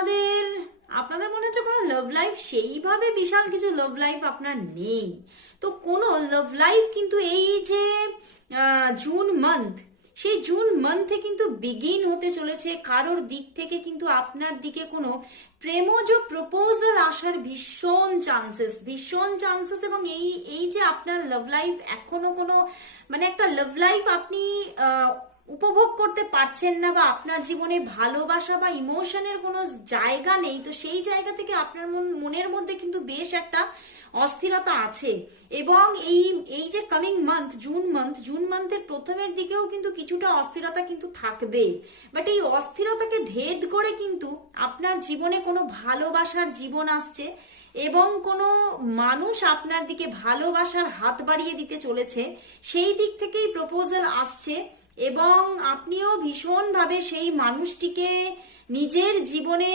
আপনাদের আপনাদের মনে হচ্ছে কোনো লাভ লাইফ সেইভাবে বিশাল কিছু লাভ লাইফ আপনার নেই। তো কোনো লাভ লাইফ কিন্তু এই যে জুন মান্থ, সেই জুন মান্থে কিন্তু বিগিন হতে চলেছে। কারোর দিক থেকে কিন্তু আপনার দিকে কোনো প্রেমজ প্রপোজাল আসার ভীষণ চান্সেস এবং এই এই যে আপনার লাভ লাইফ এখনো কোনো মানে একটা লাভ লাইফ আপনি উপভোগ করতে পারছেন না, বা আপনার জীবনে ভালোবাসা বা ইমোশনের কোনো জায়গা নেই, তো সেই জায়গা থেকে আপনার মনের মধ্যে কিন্তু বেশ একটা অস্থিরতা আছে। এবং এই এই যে কামিং মান্থ জুন মান্থের প্রথমের দিকেও কিন্তু কিছুটা অস্থিরতা কিন্তু থাকবে। বাট এই অস্থিরতাকে ভেদ করে কিন্তু আপনার জীবনে কোনো ভালোবাসার জীবন আসছে এবং কোনো মানুষ আপনার দিকে ভালোবাসার হাত বাড়িয়ে দিতে চলেছে। সেই দিক থেকেই প্রপোজাল আসছে এবং আপনিও ভীষণভাবে সেই মানুষটিকে নিজের জীবনে